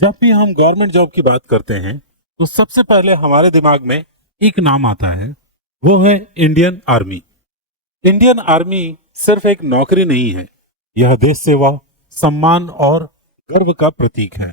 जब भी हम गवर्नमेंट जॉब की बात करते हैं तो सबसे पहले हमारे दिमाग में एक नाम आता है, वो है इंडियन आर्मी। इंडियन आर्मी सिर्फ एक नौकरी नहीं है, यह देश सेवा, सम्मान और गर्व का प्रतीक है।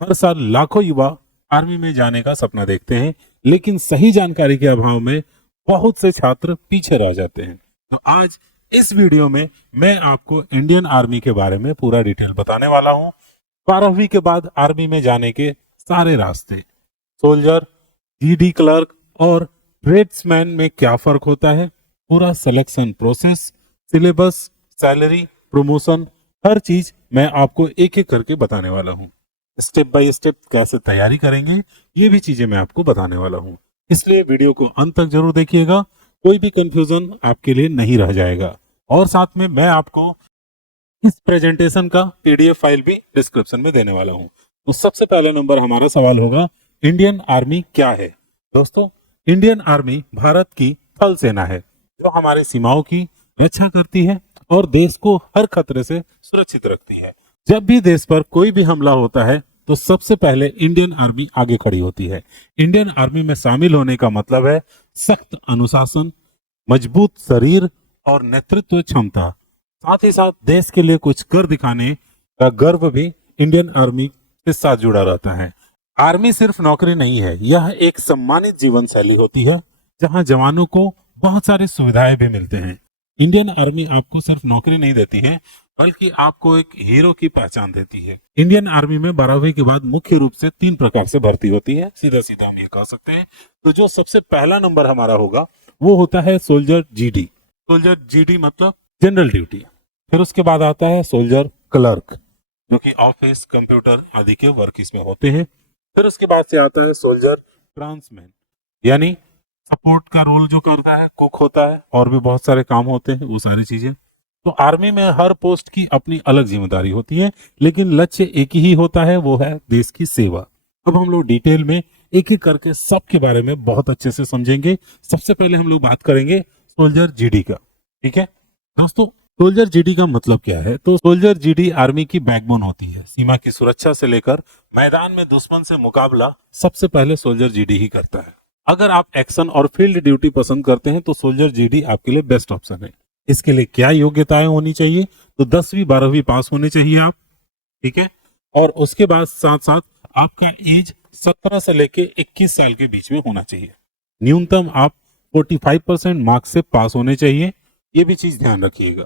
हर साल लाखों युवा आर्मी में जाने का सपना देखते हैं, लेकिन सही जानकारी के अभाव में बहुत से छात्र पीछे रह जाते हैं। तो आज इस वीडियो में मैं आपको इंडियन आर्मी के बारे में पूरा डिटेल बताने वाला हूं। 12वीं के बाद आर्मी में जाने के सारे रास्ते, सोल्जर, जीडी क्लर्क और ट्रेड्समैन में क्या फर्क होता है, पूरा selection process, syllabus, salary, promotion, हर चीज मैं आपको एक एक करके बताने वाला हूँ। स्टेप बाय स्टेप कैसे तैयारी करेंगे ये भी चीजें मैं आपको बताने वाला हूँ, इसलिए वीडियो को अंत तक जरूर देखिएगा, कोई भी कंफ्यूजन आपके लिए नहीं रह जाएगा। और साथ में मैं आपको इस प्रेजेंटेशन का पीडीएफ फाइल भी डिस्क्रिप्शन में देने वाला हूं। तो सबसे पहला नंबर हमारा सवाल होगा, इंडियन आर्मी क्या है। दोस्तों, इंडियन आर्मी भारत की थल सेना है जो हमारी सीमाओं की रक्षा करती है और देश को हर खतरे से सुरक्षित रखती है। जब भी देश पर कोई भी हमला होता है तो सबसे पहले इंडियन आर्मी आगे खड़ी होती है। इंडियन आर्मी में शामिल होने का मतलब है सख्त अनुशासन, मजबूत शरीर और नेतृत्व क्षमता। साथ ही साथ देश के लिए कुछ कर दिखाने का गर्व भी इंडियन आर्मी के साथ जुड़ा रहता है। आर्मी सिर्फ नौकरी नहीं है, यह एक सम्मानित जीवन शैली होती है जहां जवानों को बहुत सारी सुविधाएं भी मिलते हैं। इंडियन आर्मी आपको सिर्फ नौकरी नहीं देती है, बल्कि आपको एक हीरो की पहचान देती है। इंडियन आर्मी में 12वीं के बाद मुख्य रूप से 3 प्रकार से भर्ती होती है, सीधा सीधा हम ये कह सकते हैं। तो जो सबसे पहला नंबर हमारा होगा वो होता है सोल्जर जीडी। सोल्जर जीडी मतलब जनरल ड्यूटी। फिर उसके बाद आता है सोल्जर क्लर्क, जो कि ऑफिस, कंप्यूटर आदि के वर्क इसमें होते हैं। फिर उसके बाद से आता है सोल्जर ट्रांसमैन, यानी सपोर्ट का रोल जो करता है, कुक होता है, और भी बहुत सारे काम होते हैं, वो सारी चीजें। तो आर्मी में हर पोस्ट की अपनी अलग जिम्मेदारी होती है, लेकिन लक्ष्य एक ही होता है, वो है देश की सेवा। अब हम लोग डिटेल में एक एक करके सबके बारे में बहुत अच्छे से समझेंगे। सबसे पहले हम लोग बात करेंगे सोल्जर जीडी का। ठीक है दोस्तों, सोल्जर जीडी का मतलब क्या है? तो सोल्जर जीडी आर्मी की बैकबोन होती है। सीमा की सुरक्षा से लेकर मैदान में दुश्मन से मुकाबला सबसे पहले सोल्जर जीडी ही करता है। अगर आप एक्शन और फील्ड ड्यूटी पसंद करते हैं तो सोल्जर जीडी आपके लिए बेस्ट ऑप्शन है। इसके लिए क्या योग्यताएं होनी चाहिए? तो 10वीं 12वीं पास होने चाहिए आप, ठीक है। और उसके बाद साथ साथ आपका एज 17 से लेके 21 साल के बीच में होना चाहिए। न्यूनतम आप 45% मार्क्स से पास होने चाहिए, ये भी चीज ध्यान रखिएगा।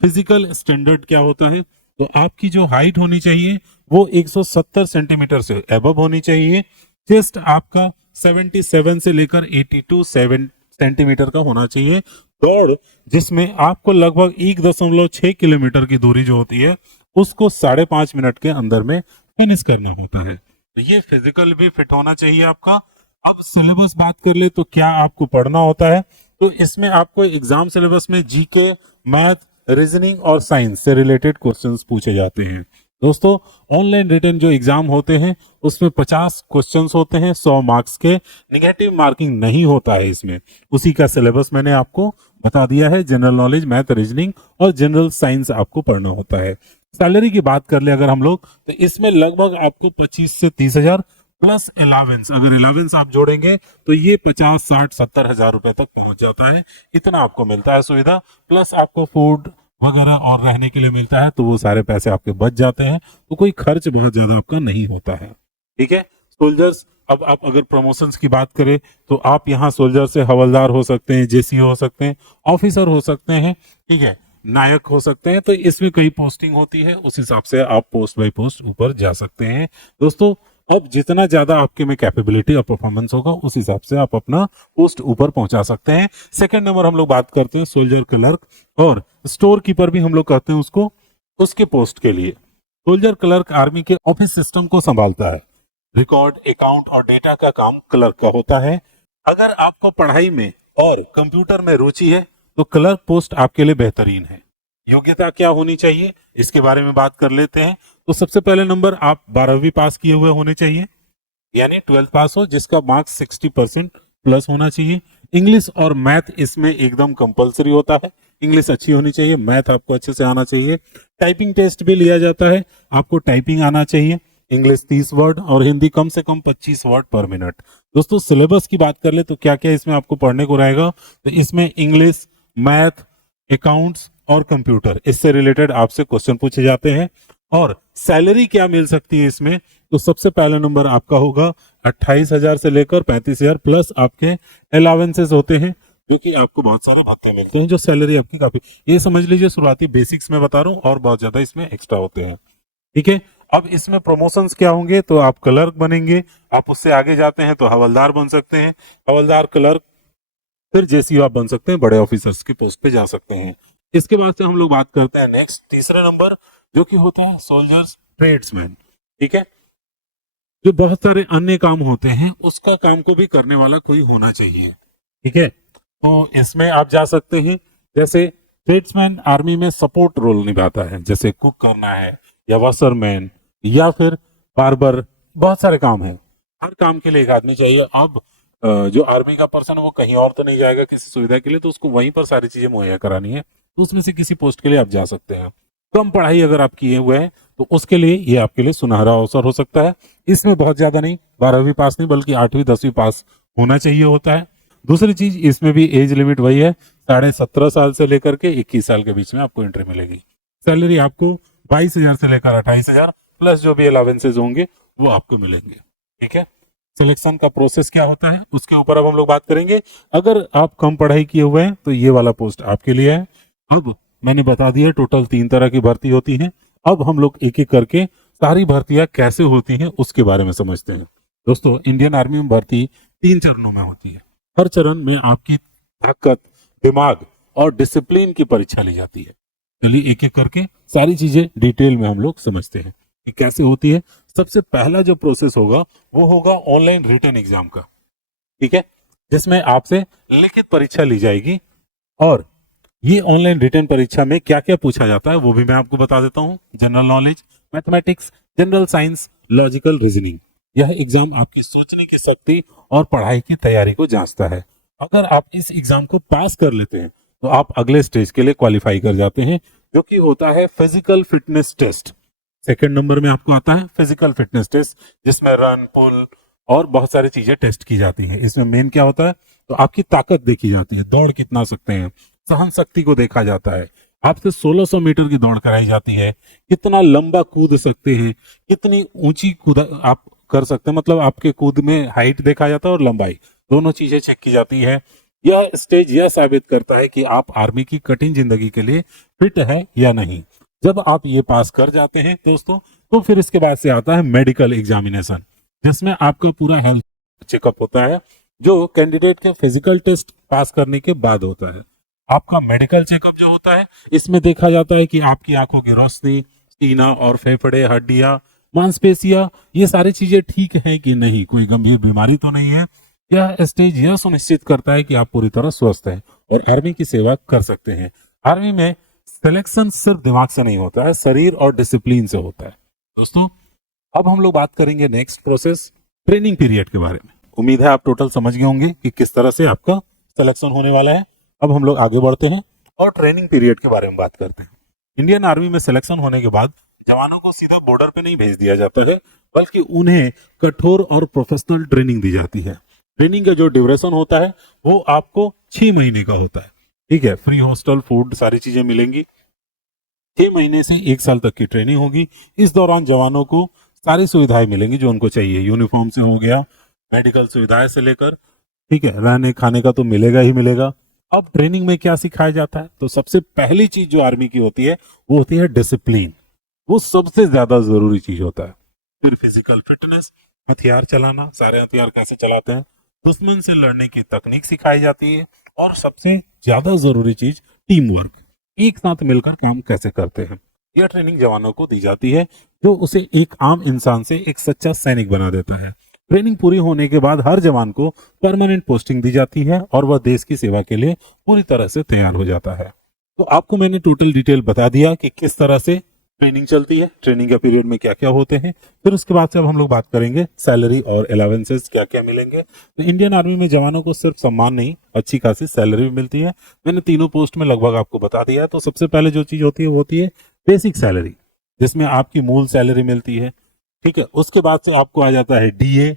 फिजिकल स्टैंडर्ड क्या होता है? तो आपकी जो हाइट होनी चाहिए वो 170 सेंटीमीटर से एबव होनी चाहिए। चेस्ट आपका 77 से लेकर 82 सेंटीमीटर का होना चाहिए। दौड़ जिसमें आपको लगभग 1.6 किलोमीटर की दूरी जो होती है उसको 5.5 मिनट के अंदर में फिनिश करना होता है। तो ये फिजिकल भी फिट होना चाहिए आपका। अब सिलेबस बात कर ले तो क्या आपको पढ़ना होता है? तो इसमें आपको एग्जाम सिलेबस में जीके, मैथ, रीजनिंग और साइंस से रिलेटेड क्वेश्चंस पूछे जाते हैं। दोस्तों, ऑनलाइन रिटन जो एग्जाम होते हैं उसमें 50 क्वेश्चंस होते हैं 100 मार्क्स के। नेगेटिव मार्किंग नहीं होता है इसमें। उसी का सिलेबस मैंने आपको बता दिया है। जनरल नॉलेज, मैथ, रीजनिंग और जनरल साइंस आपको पढ़ना होता है। सैलरी की बात कर ले अगर हम लोग, तो इसमें लगभग आपको 25 से 30 हजार प्लस अलावेंस, अगर अलावेंस आप जोड़ेंगे तो ये 50, 60, 70 हजार रुपए तक पहुंच जाता है। इतना आपको मिलता है सुविधा। प्लस आपको फूड वगैरह और रहने के लिए मिलता है, तो वो सारे पैसे आपके बच जाते हैं। तो कोई खर्च बहुत ज्यादा आपका नहीं होता है। ठीक है सोल्जर्स, अब आप अगर प्रमोशंस की बात करें तो आप यहाँ सोल्जर से हवलदार हो सकते हैं, जेसी हो सकते हैं, ऑफिसर हो सकते हैं, ठीक है, नायक हो सकते हैं। तो इसमें कई पोस्टिंग होती है, उस हिसाब से आप पोस्ट बाय पोस्ट ऊपर जा सकते हैं। दोस्तों, अब जितना ज्यादा आपके में कैपेबिलिटी और परफॉर्मेंस होगा उस हिसाब से आप अपना पोस्ट ऊपर पहुंचा सकते हैं। सेकंड नंबर हम लोग बात करते हैं सोल्जर क्लर्क, और स्टोर कीपर भी हम लोग कहते हैं उसको, उसके पोस्ट के लिए। सोल्जर क्लर्क आर्मी के ऑफिस सिस्टम को संभालता है। रिकॉर्ड, अकाउंट और डेटा का काम क्लर्क का होता है। अगर आपको पढ़ाई में और कंप्यूटर में रुचि है तो क्लर्क पोस्ट आपके लिए बेहतरीन है। योग्यता क्या होनी चाहिए इसके बारे में बात कर लेते हैं। तो सबसे पहले नंबर, आप 12वीं पास किए हुए होने चाहिए, यानी 12th पास हो जिसका मार्क्स 60% प्लस होना चाहिए। इंग्लिश और मैथ इसमें एकदम कंपलसरी होता है। इंग्लिश अच्छी होनी चाहिए, मैथ आपको अच्छे से आना चाहिए। टाइपिंग टेस्ट भी लिया जाता है, आपको टाइपिंग आना चाहिए। इंग्लिश 30 वर्ड और हिंदी कम से कम 25 वर्ड पर मिनट। दोस्तों सिलेबस की बात कर ले तो क्या क्या इसमें आपको पढ़ने को रहेगा, तो इसमें इंग्लिश, मैथ, अकाउंट्स और कंप्यूटर, इससे रिलेटेड आपसे क्वेश्चन पूछे जाते हैं। और सैलरी क्या मिल सकती है इसमें, तो सबसे पहला नंबर आपका होगा 28,000 से लेकर 35,000 प्लस आपके अलावेंसेस होते हैं, जो कि आपको बहुत सारे भत्ते मिलते हैं, जो सैलरी आपकी काफी, ये समझ लीजिए शुरुआती बेसिक्स में बता रहा हूँ, और बहुत ज्यादा इसमें एक्स्ट्रा होते हैं। ठीक है, अब इसमें प्रमोशंस क्या होंगे, तो आप क्लर्क बनेंगे, आप उससे आगे जाते हैं तो हवलदार बन सकते हैं, हवलदार, क्लर्क, फिर जेसीओ आप बन सकते हैं, बड़े ऑफिसर्स की पोस्ट पे जा सकते हैं। इसके बाद से हम लोग बात करते हैं नेक्स्ट तीसरा नंबर, जो कि होता है सोल्जर्स ट्रेड्समैन। ठीक है, जो बहुत सारे अन्य काम होते हैं उसका काम को भी करने वाला कोई होना चाहिए। ठीक है, तो इसमें आप जा सकते हैं, जैसे ट्रेड्समैन आर्मी में सपोर्ट रोल निभाता है, जैसे कुक करना है या वॉशरमैन या फिर बार्बर, बहुत सारे काम है, हर काम के लिए एक आदमी चाहिए। अब जो आर्मी का पर्सन है वो कहीं और तो नहीं जाएगा किसी सुविधा के लिए, तो उसको वहीं पर सारी चीजें मुहैया करानी है, तो उसमें से किसी पोस्ट के लिए आप जा सकते हैं। कम पढ़ाई अगर आप किए हुए हैं तो उसके लिए ये आपके लिए सुनहरा अवसर हो सकता है। इसमें बहुत ज्यादा नहीं, 12वीं पास नहीं बल्कि 8वीं 10वीं पास होना चाहिए होता है। दूसरी चीज, इसमें भी एज लिमिट वही है, 17.5 साल से लेकर के 21 साल के बीच में आपको एंट्री मिलेगी। सैलरी आपको 22,000 से लेकर 28,000 प्लस जो भी अलावेंसेज होंगे वो आपको मिलेंगे। ठीक है, सिलेक्शन का प्रोसेस क्या होता है उसके ऊपर अब हम लोग बात करेंगे। अगर आप कम पढ़ाई किए हुए हैं तो ये वाला पोस्ट आपके लिए है। अब मैंने बता दिया टोटल 3 तरह की भर्ती होती है। अब हम लोग एक एक करके सारी भर्तियां कैसे होती हैं उसके बारे में समझते हैं। दोस्तों इंडियन आर्मी में भर्ती 3 चरणों में होती है। हर चरण में आपकी ताकत, दिमाग और डिसिप्लिन की परीक्षा ली जाती है। चलिए एक एक करके सारी चीजें डिटेल में हम लोग समझते हैं कि कैसे होती है। सबसे पहला जो प्रोसेस होगा वो होगा ऑनलाइन रिटन एग्जाम का। ठीक है, जिसमें आपसे लिखित परीक्षा ली जाएगी, और ये ऑनलाइन रिटन परीक्षा में क्या क्या पूछा जाता है वो भी मैं आपको बता देता हूँ। General knowledge, mathematics, general science, logical reasoning. यह एग्जाम आपकी सोचने की शक्ति और पढ़ाई की तैयारी को जांचता है। अगर आप इस एग्जाम को पास कर लेते हैं तो आप अगले स्टेज के लिए क्वालिफाई कर जाते हैं, जो कि होता है physical fitness test. Second number में आपको आता है फिजिकल फिटनेस टेस्ट, जिसमें रन, पुल और बहुत सारी चीजें टेस्ट की जाती हैं। इसमें मेन क्या होता है, तो आपकी ताकत देखी जाती है, दौड़ कितना सकते हैं, सहन शक्ति को देखा जाता है। आपसे 1600 मीटर की दौड़ कराई जाती है, कितना लंबा कूद सकते हैं, कितनी ऊंची कूद आप कर सकते हैं, मतलब आपके कूद में हाइट देखा जाता है और लंबाई, दोनों चीजें चेक की जाती है। यह स्टेज यह साबित करता है कि आप आर्मी की कठिन जिंदगी के लिए फिट है या नहीं। जब आप ये पास कर जाते हैं दोस्तों, तो फिर इसके बाद से आता है मेडिकल एग्जामिनेशन, जिसमें आपका पूरा हेल्थ चेकअप होता है, जो कैंडिडेट के फिजिकल टेस्ट पास करने के बाद होता है। आपका मेडिकल चेकअप जो होता है, इसमें देखा जाता है कि आपकी आंखों की रोशनी, सीना और फेफड़े, हड्डियां, मांसपेशियां, ये सारी चीजें ठीक है कि नहीं, कोई गंभीर बीमारी तो नहीं है। यह स्टेज यह सुनिश्चित करता है कि आप पूरी तरह स्वस्थ हैं और आर्मी की सेवा कर सकते हैं। आर्मी में सिलेक्शन सिर्फ दिमाग से नहीं होता है, शरीर और डिसिप्लिन से होता है। दोस्तों अब हम लोग बात करेंगे नेक्स्ट प्रोसेस, ट्रेनिंग पीरियड के बारे में। उम्मीद है आप टोटल समझ गए होंगे कि किस तरह से आपका सिलेक्शन होने वाला है। अब हम लोग आगे बढ़ते हैं और ट्रेनिंग पीरियड के बारे में बात करते हैं। इंडियन आर्मी में सिलेक्शन होने के बाद जवानों को सीधा बॉर्डर पे नहीं भेज दिया जाता है, बल्कि उन्हें कठोर और प्रोफेशनल ट्रेनिंग दी जाती है। ट्रेनिंग का जो ड्यूरेशन होता है वो आपको 6 महीने का होता है। ठीक है, फ्री हॉस्टल, फूड, सारी चीजें मिलेंगी। 6 महीने से 1 साल तक की ट्रेनिंग होगी। इस दौरान जवानों को सारी सुविधाएं मिलेंगी जो उनको चाहिए, यूनिफॉर्म से हो गया, मेडिकल सुविधाएं से लेकर, ठीक है, रहने खाने का तो मिलेगा ही मिलेगा। अब ट्रेनिंग में क्या सिखाया जाता है, तो सबसे पहली चीज जो आर्मी की होती है वो होती है डिसिप्लिन। वो सबसे ज्यादा जरूरी चीज होता है। फिर फिजिकल फिटनेस, हथियार चलाना, सारे हथियार कैसे चलाते हैं, दुश्मन से लड़ने की तकनीक सिखाई जाती है, और सबसे ज्यादा जरूरी चीज टीम वर्क, एक साथ मिलकर काम कैसे करते हैं। यह ट्रेनिंग जवानों को दी जाती है, जो उसे एक आम इंसान से एक सच्चा सैनिक बना देता है। ट्रेनिंग पूरी होने के बाद हर जवान को परमानेंट पोस्टिंग दी जाती है और वह देश की सेवा के लिए पूरी तरह से तैयार हो जाता है। तो आपको मैंने टोटल डिटेल बता दिया कि किस तरह से ट्रेनिंग चलती है, ट्रेनिंग के पीरियड में क्या क्या होते हैं। फिर उसके बाद से अब हम लोग बात करेंगे सैलरी और अलावेंसेस क्या क्या मिलेंगे। तो इंडियन आर्मी में जवानों को सिर्फ सम्मान नहीं, अच्छी खासी सैलरी भी मिलती है। मैंने तीनों पोस्ट में लगभग आपको बता दिया है। तो सबसे पहले जो चीज होती है वो होती है बेसिक सैलरी, जिसमें आपकी मूल सैलरी मिलती है। ठीक है, उसके बाद से आपको आ जाता है डीए,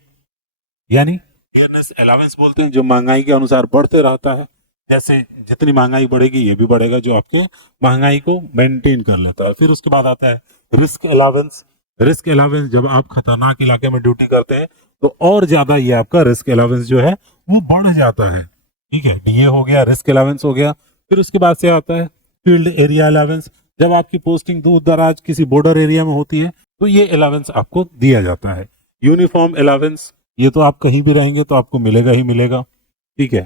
यानी डियरनेस अलाउंस बोलते हैं, जो महंगाई के अनुसार बढ़ते रहता है। जैसे जितनी महंगाई बढ़ेगी ये भी बढ़ेगा, जो आपके महंगाई को मेंटेन कर लेता है। फिर उसके बाद आता है रिस्क अलाउंस। रिस्क अलाउंस, जब आप खतरनाक इलाके में ड्यूटी करते हैं तो और ज्यादा ये आपका रिस्क अलाउंस जो है वो बढ़ जाता है। ठीक है, डीए हो गया, रिस्क अलाउंस हो गया। फिर उसके बाद से आता है फील्ड एरिया अलाउंस। जब आपकी पोस्टिंग दूर दराज किसी बॉर्डर एरिया में होती है तो ये अलाउंस आपको दिया जाता है। यूनिफॉर्म अलाउंस, ये तो आप कहीं भी रहेंगे तो आपको मिलेगा ही मिलेगा। ठीक है,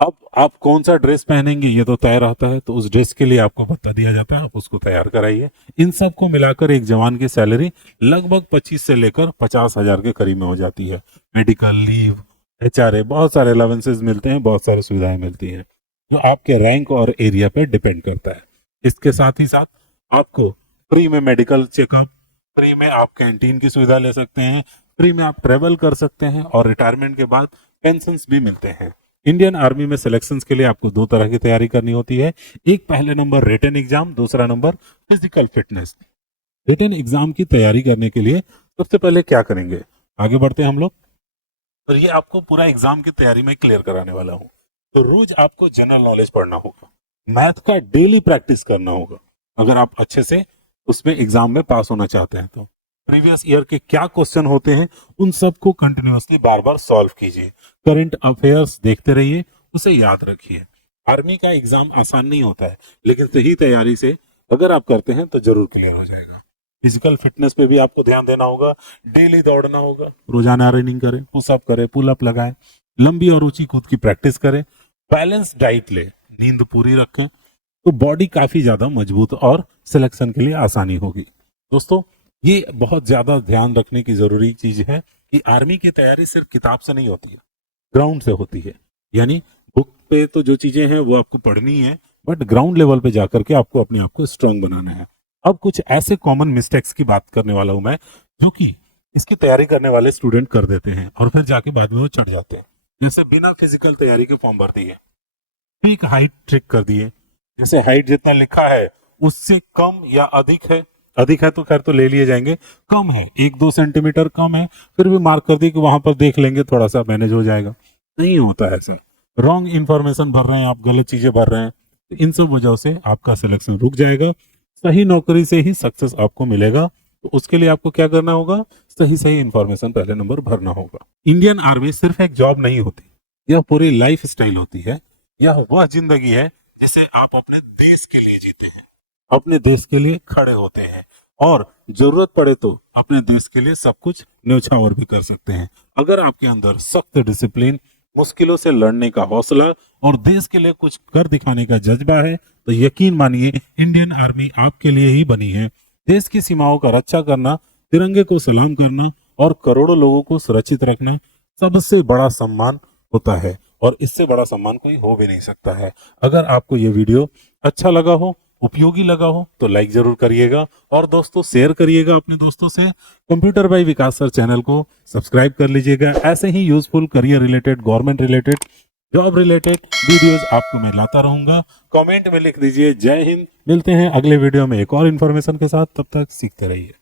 अब आप कौन सा ड्रेस पहनेंगे ये तो तय रहता है, तो उस ड्रेस के लिए आपको भत्ता दिया जाता है, आप उसको तैयार कराइए। इन सब को मिलाकर एक जवान की सैलरी लगभग 25 से लेकर 50,000 के करीब में हो जाती है। मेडिकल लीव, एचआरए, बहुत सारे अलाउंसेस मिलते हैं, बहुत सारी सुविधाएं मिलती हैं, जो आपके रैंक और एरिया पे डिपेंड करता है। इसके साथ ही साथ आपको फ्री में मेडिकल चेकअप, फ्री में आप कैंटीन की सुविधा ले सकते हैं, फ्री में आप ट्रेवल कर सकते हैं, और रिटायरमेंट के बाद पेंशन भी मिलते हैं। इंडियन आर्मी में सिलेक्शंस के लिए आपको दो तरह की तैयारी करनी होती है। एक, पहले नंबर रिटन एग्जाम, दूसरा number physical fitness. Written exam की तैयारी करने के लिए सबसे पहले क्या करेंगे, आगे बढ़ते हैं हम लोग। तो ये आपको पूरा एग्जाम की तैयारी में क्लियर कराने वाला हूँ। तो रोज आपको जनरल नॉलेज पढ़ना होगा, मैथ का डेली प्रैक्टिस करना होगा, अगर आप अच्छे से उसमें एग्जाम में पास होना चाहते हैं तो। प्रीवियस ईयर के क्या क्वेश्चन होते हैं उन सबको कंटिन्यूअसली बार बार सॉल्व कीजिए। करंट अफेयर्स देखते रहिए, उसे याद रखिए। आर्मी का एग्जाम आसान नहीं होता है, लेकिन सही तैयारी से अगर आप करते हैं तो जरूर क्लियर हो जाएगा। फिजिकल फिटनेस पे भी आपको ध्यान देना होगा, डेली दौड़ना होगा, रोजाना रनिंग करें, पुशअप करें, पुलअप लगाएं, लंबी और ऊंची कूद की प्रैक्टिस करें, बैलेंस डाइट ले, नींद पूरी रखें, तो बॉडी काफी ज्यादा मजबूत और सिलेक्शन के लिए आसानी होगी। दोस्तों, ये बहुत ज्यादा ध्यान रखने की जरूरी चीज है कि आर्मी की तैयारी सिर्फ किताब से नहीं होती है, ग्राउंड से होती है। यानी बुक पे तो जो चीजें हैं वो आपको पढ़नी है, बट ग्राउंड लेवल पे जाकर के आपको अपने आप को स्ट्रांग बनाना है। अब कुछ ऐसे कॉमन मिस्टेक्स की बात करने वाला हूं मैं, जो कि इसकी तैयारी करने वाले स्टूडेंट कर देते हैं और फिर जाके बाद में वो चढ़ जाते हैं। जैसे बिना फिजिकल तैयारी के फॉर्म भर दिए, पीक हाइट ट्रिक कर दिए, जैसे हाइट जितना लिखा है उससे कम या अधिक है, अधिक है तो खैर तो ले लिए जाएंगे, कम है 1-2 सेंटीमीटर कम है फिर भी मार्क कर दिए कि वहां पर देख लेंगे, थोड़ा सा मैनेज हो जाएगा। नहीं होता है ऐसा। रॉन्ग इंफॉर्मेशन भर रहे हैं आप, गलत चीजें भर रहे हैं, तो इन सब वजह से आपका सिलेक्शन रुक जाएगा। सही नौकरी से ही सक्सेस आपको मिलेगा, तो उसके लिए आपको क्या करना होगा, सही सही इंफॉर्मेशन पहले नंबर भरना होगा। इंडियन आर्मी सिर्फ एक जॉब नहीं होती, यह पूरी लाइफ स्टाइल होती है। यह वह जिंदगी है जिसे आप अपने देश के लिए जीते हैं, अपने देश के लिए खड़े होते हैं, और जरूरत पड़े तो अपने देश के लिए सब कुछ न्यौछावर भी कर सकते हैं। अगर आपके अंदर सख्त डिसिप्लिन, मुश्किलों से लड़ने का हौसला और देश के लिए कुछ कर दिखाने का जज्बा है, तो यकीन मानिए इंडियन आर्मी आपके लिए ही बनी है। देश की सीमाओं का रक्षा करना, तिरंगे को सलाम करना और करोड़ों लोगों को सुरक्षित रखना सबसे बड़ा सम्मान होता है, और इससे बड़ा सम्मान कोई हो भी नहीं सकता है। अगर आपको ये वीडियो अच्छा लगा हो, उपयोगी लगा हो, तो लाइक जरूर करिएगा, और दोस्तों शेयर करिएगा अपने दोस्तों से। Computer by Vikas sir channel को सब्सक्राइब कर लीजिएगा। ऐसे ही useful career related, government related, job related videos आपको मैं लाता रहूंगा। कमेंट में लिख दीजिए जय हिंद। मिलते हैं अगले वीडियो में एक और इन्फॉर्मेशन के साथ, तब तक सीखते रहिए।